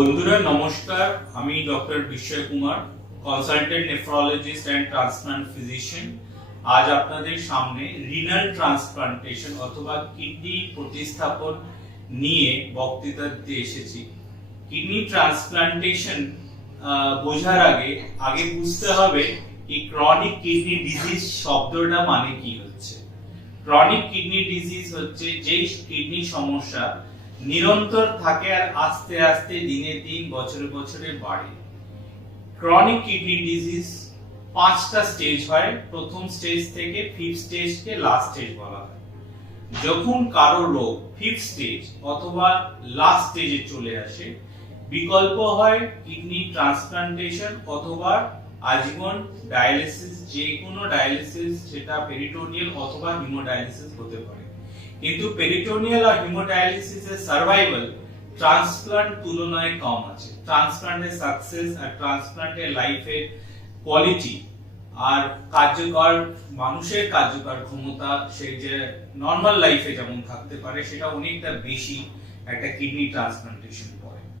বন্ধুরা নমস্কার, আমি doctor Bishwoy Kumar, consultant nephrologist and transplant physician. আজ আপনাদের সামনে রিনাল ট্রান্সপ্লান্টেশন অথবা কিডনি প্রতিস্থাপন নিয়ে বক্তৃতা দিতে এসেছি। কিডনি ট্রান্সপ্লান্টেশন বোঝার আগে বুঝতে হবে এই ক্রনিক কিডনি ডিজিজ শব্দটা মানে কি হচ্ছে। ক্রনিক কিডনি ডিজিজ হচ্ছে যেই কিডনি সমস্যা নিরন্তর থাকে আর আস্তে আস্তে দিনে দিন বছরে বছরে বাড়ে। ক্রনিক কিডনি ডিজিজ 5টা স্টেজ হয়, প্রথম স্টেজ থেকে 5th স্টেজকে লাস্ট স্টেজ বলা হয়। যখন কারো রোগ 5th স্টেজ অথবা লাস্ট স্টেজে চলে আসে, বিকল্প হয় কিডনি ট্রান্সপ্লান্টেশন অথবা আজীবন ডায়ালিসিস, যে কোনো ডায়ালিসিস, সেটা পেরিটোনিয়াল অথবা হিমোডায়ালিসিস হতে পারে। কিন্তু পেরিটোনিয়াল আর হিমোডায়ালিসিসের সার্ভাইভাল ট্রান্সপ্লান্ট তুলনায় কম আছে। ট্রান্সপ্লান্টের সাকসেস আর ট্রান্সপ্লান্টের লাইফের কোয়ালিটি আর কার্যকর মানুষের কার্যকর ক্ষমতা, সেই যে নর্মাল লাইফে যেমন থাকতে পারে, সেটা অনেকটা বেশি একটা কিডনি ট্রান্সপ্লান্টেশন।